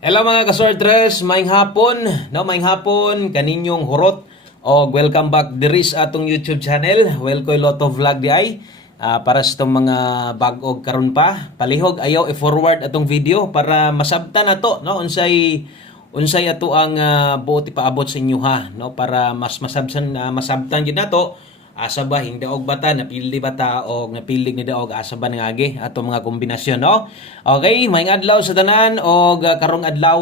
Hello mga kasortres, maayong hapon, no, maayong hapon kaninyong hurot o welcome back diri sa atong YouTube channel. Welcome Lotto Vlog di ay. Para sa itong mga bag-og karon pa, palihog ayaw i-forward atong video para masabtan nato, no, unsay ato ang buot ipaabot sa inyo ha, no, para mas masabtan gid nato. Asa ba hindi og bata napili bata o napilig ni daog asa ba ngagi ato mga kombinasyon, no? Okay, maayong adlaw sa tanan og karong adlaw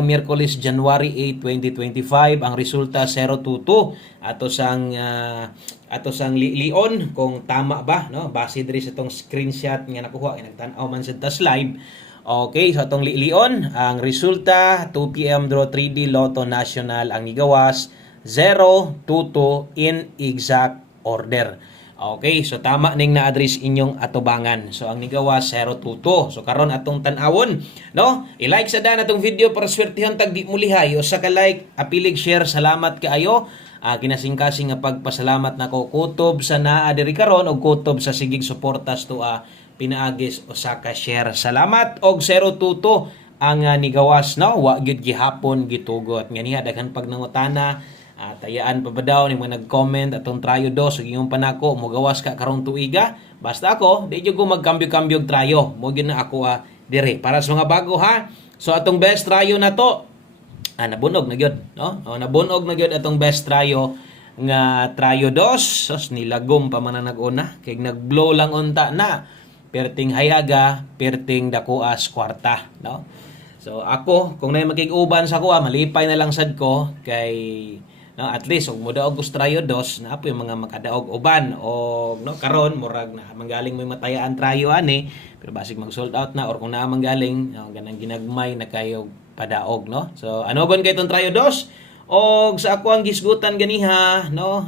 Miyerkules January 8, 2025 ang resulta 022 ato sang lion kung tama ba, no, base diri sa tong screenshot nga nakuha nagtan-aw man sa tas live. Okay, so atong lion ang resulta 2 PM draw 3D Lotto National ang igawas 022 in exact order. Okay, so tama ning na-address inyong atubangan. So ang nigawa 022. So karon atong tan-awon, no? I-like sa dan atong video para swertihan tag di mulihay. Usa ka like, apilig share, salamat kaayo. Kinasingkasing nga pagpasalamat nako kutob sa naa diri karon og kutob sa sigig suportas to pinaagis usa ka share. Salamat og 022 ang nigawas, no? Wa gyud gihapon gitugot. Nganiha daghan pag nangutana tayaan pa ba daw ni mga nag-comment atong trayo dos ug ingon pa nako mo gawas ka karong tuiga basta ako di jud ko magkambyo-kambyo og trayo mo gyud na ako dire para sa mga bago ha. So atong best trayo na to nabunog na gyud, no, nabunog na gyud atong best trayo nga trayo dos. Sos nilagom pa man nag-una kay nag-blow lang unta na perting hayaga perting dakuas kwarta, no. So ako kung nay makig-uban sa kuha malipay na lang sad ko kay no, at least og modaog trayo dos na apo yung mga makadaog uban o no karon murag na manggaling may matayaan trayo ani pero basig mag sold out na or kung naa manggaling no, ganang ginagmay na kayo padaog, no. So anogon kay itong trayo dos og sa ako ang gisgutan ganiha, no,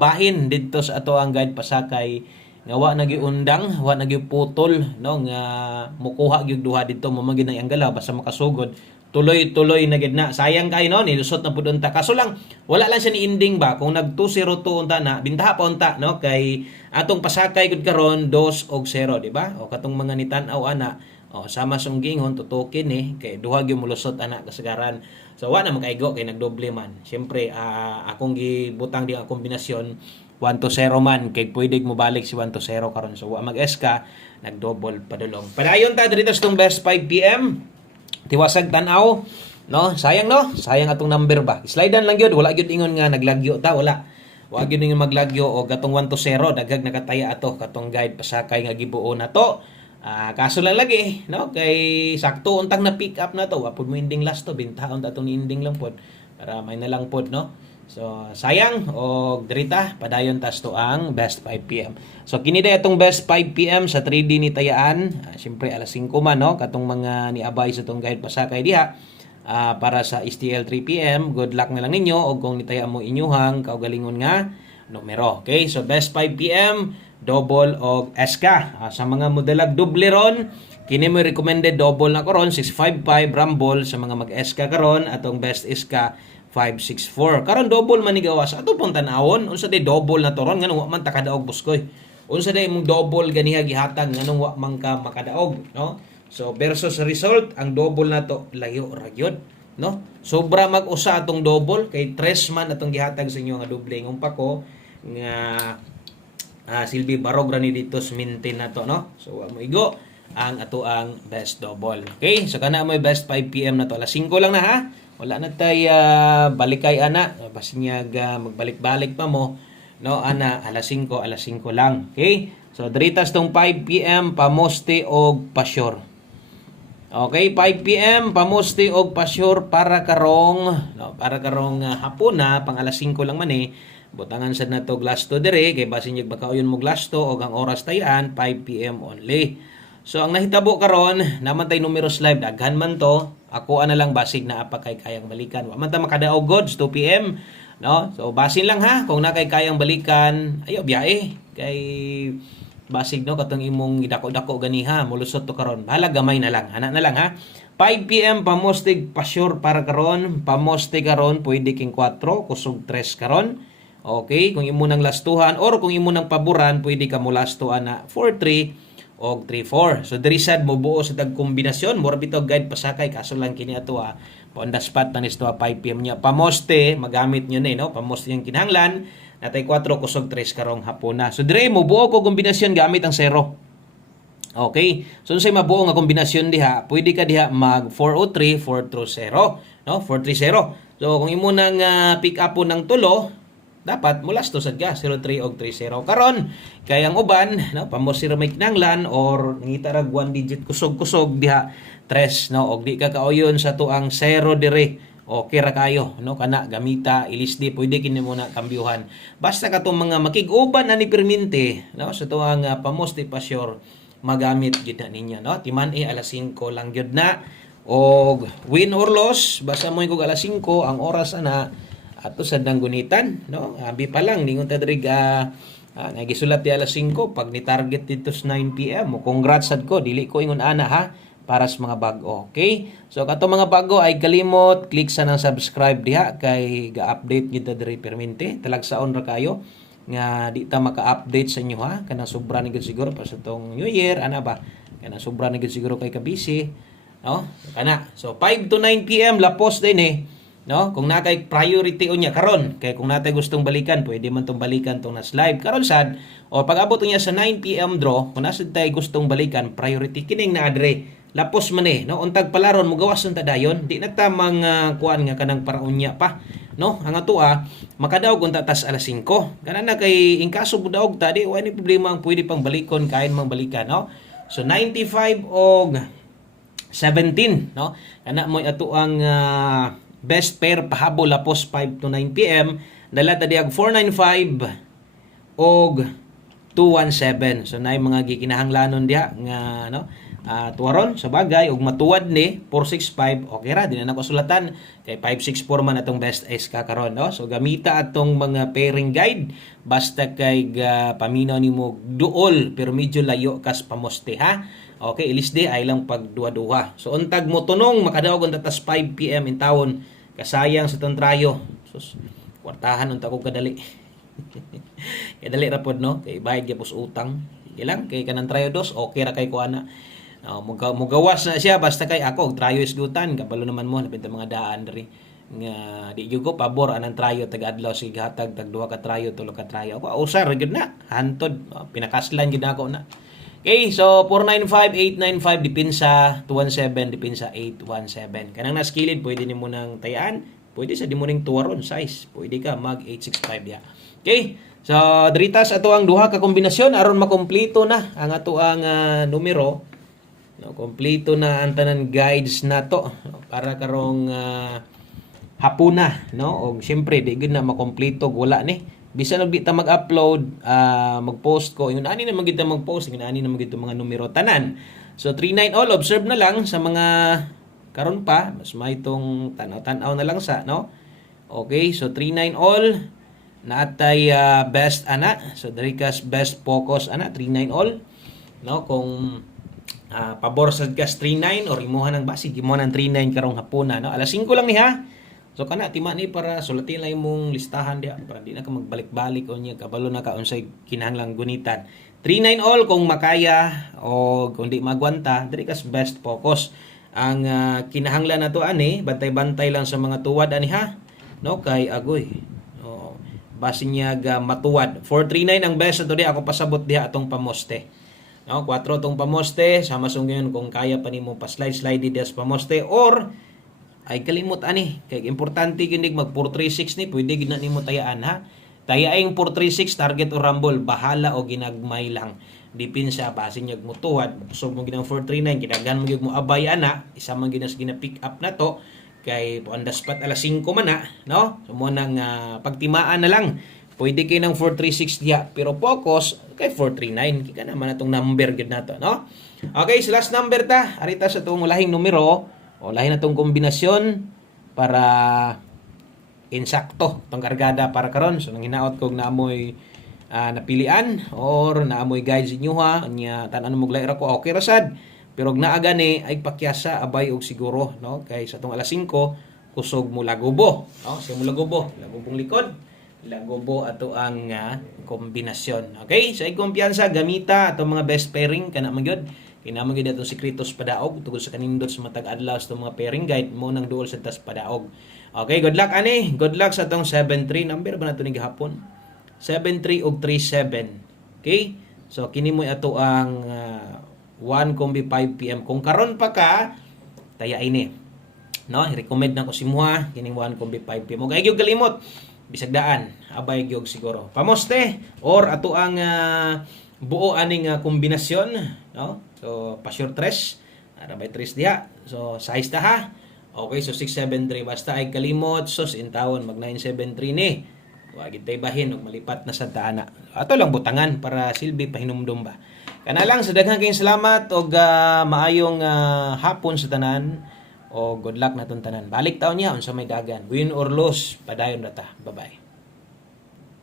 bahin didto sa ato ang guide pasakay nga wa nagiundang wa nagiputol, no, nga mukuha gyud duha didto mo magid na ang gala basta makasugod tuloy-tuloy na gid na. Sayang kay no, nilusot na pud unta. Kaso lang wala lang siya ni ending ba kung nag 2-0 unta na bintaha pa unta, no, kay atong pasakay gud karon 2 og 0, di ba? O katong mga nitan-aw ana sama sung gingon tutukin kay duha gyud mulusot ana kasagaran. So wa na makaigo kay nagdoble man. Syempre akong gibutang di ang kombinasyon 1-0 man kay pwede mo balik si 1-0 karon. So wa mag-eska nagdouble padulong. Padayon ta dito sa tong best 5 PM. Tiwasag tanaw, no, sayang atong number ba, slidean lang gyud wala gyud ingon nga naglagyo ta, wala gyud ingon maglagyo o gatong 1-0 daghag nakataya ato katong guide pasakay nga gibuo na to. Kaso lang lagi, no, kay sakto untang na pick up na to apod mo ending last to bintahon ta atong ending lang pod para may na lang pod, no. So sayang og drita padayon tas to ang best 5 PM. So kini day atong best 5 PM sa 3D ni tayaan. Siyempre alas 5 man, no, katong mga niabay sa tong guide pasakay diha. Para sa STL 3 PM, good luck na lang ninyo og kung nitayaan mo inyuhang kaugalingon nga numero. Okay, so best 5 PM, double og SK. Sa mga modelag doble ron, kini mo recommended double na karon 655 Rumble sa mga mag-SK karon atong best SK 564. Karon double man ni gawas. Ato pong tanawon unsa day double na toron nganong wa man ta kadaog buskoy. Unsa day mong double ganiha gihatag nganong wa man ka makadaog, no? So versus result ang double na to layo ra gyud, no? Sobra mag-usa atong double kay 3 man atong gihatag sa inyo nga doble ngong pa ko nga silbi barog ra ni dito maintain na to, no? So wa mo igo ang ato ang best double. Okay? So kana mo best 5 PM na to. Alas 5 lang na ha. Wala na tay balikay ana basinyag magbalik-balik pa mo, no, ana alas 5 lang. Okay, so diritas tong 5 PM pamoste og pasyur. Okay, 5 PM pamoste og pasyur para karong, no, hapon na pang alas 5 lang man butangan sad nato glass to dire kay basinyag makauyon mo glass to og ang oras tayan 5 PM only. So ang nahitabo karon naman tay numeros live daghan man to. Ako ana lang basig na apa kay kayang balikan. Wa man ta makadaog gods 2 PM, no? So basin lang ha kung na kay kayang balikan, ayo biyahe kay basig, no, katong imong gidako-dako ganiha mulusot to karon. Bahala gamay na lang. Ana na lang ha. 5 PM pamostig pasyur para karon. Pamoste karon pwede king 4 kusog 3 karon. Okay, kung imo nang lastuhan or kung imo nang paboran pwede ka mo lastuhan na 4-3 og 3-4. So diri sad mobuo sa tag kombinasyon, mura bitaw guide pasakay kaso lang kini ato on the spot na nisto 5 PM nya. Pamoste magamit nyo ni no, pamoste yung kinahanglan natay 4 kusog 3 karong hapuna. So diri mobuo ko kombinasyon gamit ang 0. Okay. So unsay mabuo nga kombinasyon diha, pwede ka diha mag 403, 430, no? 430. So kung imo nang pick up po ng tulo, dapat mulas to sad ka 03 og 30. Karon kay ang uban, no, pamosira may kinahanglan or ngita rag 1 digit kusog-kusog diha 3, no, og di ka kauyon sa tuang 0 dire. Okay ra kayo, no, kana gamita ilisdi pwede kini mo na kambyuhan. Basta katong mga makig-uban ani permente, no, sa tuang pamoste pa sure magamit gid na ninyo, no. Timan alas 5 lang gyud na og win or loss basta mo kog alas 5 ang oras ana ato sa gunitan, no. Abi pa lang ningon ta diri nagisulat di alas 5 pag ni target dito sa 9 PM mo congrats sad ko dili ko ingon ana ha para sa mga bago. Okay? So kato mga bago ay kalimot click sa nang subscribe diha kay ga-update gid ta diri permente talagsaon ra kayo nga di ta maka-update sa inyo ha kanang sobra ni gud siguro pa sa tong New Year ana ba kanang sobra ni gud siguro kay kabisi, no, kana. So 5 to 9 PM lapos din no, kung nakay priority unya karon kay kung natay gustong balikan pwede man tong balikan tong nas live karon sad o pag abot unya sa 9 PM draw kung nasad tay gustong balikan priority kining na adre lapos man no, untag palaron mo gawas ta dayon di na ta kuan nga kanang paraunya pa, no. Ang atua makadaog unta tas alas 5 kana na kay in kaso budaog ta di wa ni problema ang pwede pang balikon kain mang balikan, no. So 95 og 17, no, kana mo ato ang best pair pahabol lapos 5 to 9 PM dala ta diag 495 og 217. So naay mga gikinahanglanon diha nga no tuwaron sa bagay ug matuwad ni 465 okay ra di na nako sulatan kay 564 man atong best ace ka karon, no. So gamita atong mga pairing guide basta kay paminaw nimo duol pero medyo layo kas pamoste ha. Okay, ilisdi ay lang pag duha-duha. So untag mo tunong makadaog unta tas 5 PM in taon kasayang sa tong trayo. Sus kwartahan unta ko kadali. Kadali ra pod, no, kay bayad gyapos utang. Ilang kay kanang trayo dos okay ra kay kuana. Mugawas na siya basta kay ako trayo isgutan kabalo naman mo napinta mga daan diri nga di gyud ko pabor anang trayo taga-adlaw sige hatag tag duha ka trayo tulo ka trayo ako usar gyud na hantod pinakaslan gyud ako na. Okay, so 495 895 depensa 217 depensa 817 kanang naskilid pwede nimo nang tayaan pwede sa di mo ning tuwaron size pwede ka mag 865 ya. Okay, so diritas ato ang duha ka kombinasyon aron makompleto na ang ato ang numero. No, kompleto na ang tanan guides na to para karong hapuna, no, og syempre di gid na makompleto wala ni bisan og di ta mag-upload mag-post ko ingon ani na magid ta mag-post ingon ani na magid mga numero tanan. So 39 all observe na lang sa mga karon pa mas may tong tanaw-tanaw na lang sa, no. Okay, so 39 all naatay best ana so diri kas best focus ana 39 all, no. Kung pabor sa gas 39 or imuhan ng basi gimo ng 39 karong hapuna, no. Alas 5 lang ni ha. So kana tima ni para sulatin lang imong listahan dia para di na ka magbalik-balik o niya kabalo na ka unsay kinahanglang gunitan. 39 all kung makaya o kung di magwanta diri kas best focus. Ang kinahanglan nato ani bantay-bantay lang sa mga tuwad ani ha, no, kay agoy basi niya matuwad. 439 ang best ato di ako pasabot diha atong pamoste. No, 4 tong pamoste sama sung yun kung kaya pa nimo pa slide dias pamoste or ay kalimot ani kay importante gyud mag 436 ni pwede gid na nimo tayaan ha. Tayaing 436 target o rumble bahala o ginagmay lang. Dipinsa basin nyag mutuwad so mo ginang 439 kidaghan mo gyud mo abay ana isa man ginas gina-pick up na to kay on the spot alas 5 man na, no. So mo nang pagtimaan na lang. Pwede kay ng 436 diya pero focus kay 439 kika naman atong number gid nato, no. Okay, so last number ta arita sa tong lahing numero o lahi na tong kombinasyon para insakto tong kargada para karon. So nang hinaot kog naamoy napilian or naamoy guides inyo ha nya tan-an mo glay ra ko okay ra sad pero og naa gani ay pakyasa abay og siguro, no, kay sa tong alas 5 kusog mo lagubo, no, sa mo lagubong likod lagubo ato ang kombinasyon. Okay? So ay kumpiyansa gamita atong mga best pairing kana man gyud. Kinahanglan gyud atong sekretos padaog tungod sa kanindot sa matag adlaw sa mga pairing guide mo nang duol sa tas padaog. Okay, good luck ani. Good luck sa atong 73 number ba nato ni gihapon? 73 ug 37. Okay? So kini mo ato ang 1 kombi 5 PM. Kung karon pa ka taya ini. No, i-recommend na ko si Muha kining 1 kombi 5 PM. Ug ay gyud kalimot bisag daan abay gyud siguro. Pamoste or ato ang buo aning kombinasyon, no? So pa short 3, ara bay 3 diha. So size ta ha. Okay, so 673 basta ay kalimot sus in tawon mag 973 ni. Wa gid tay bahin ug malipat na sa taana. Ato lang butangan para silbi pahinumdum ba. Kana lang sa daghang kayong salamat ug maayong hapon sa tanan o good luck na tanan. Balik taon niya unsa may dagan. Win or lose, padayon ra ta. Bye-bye.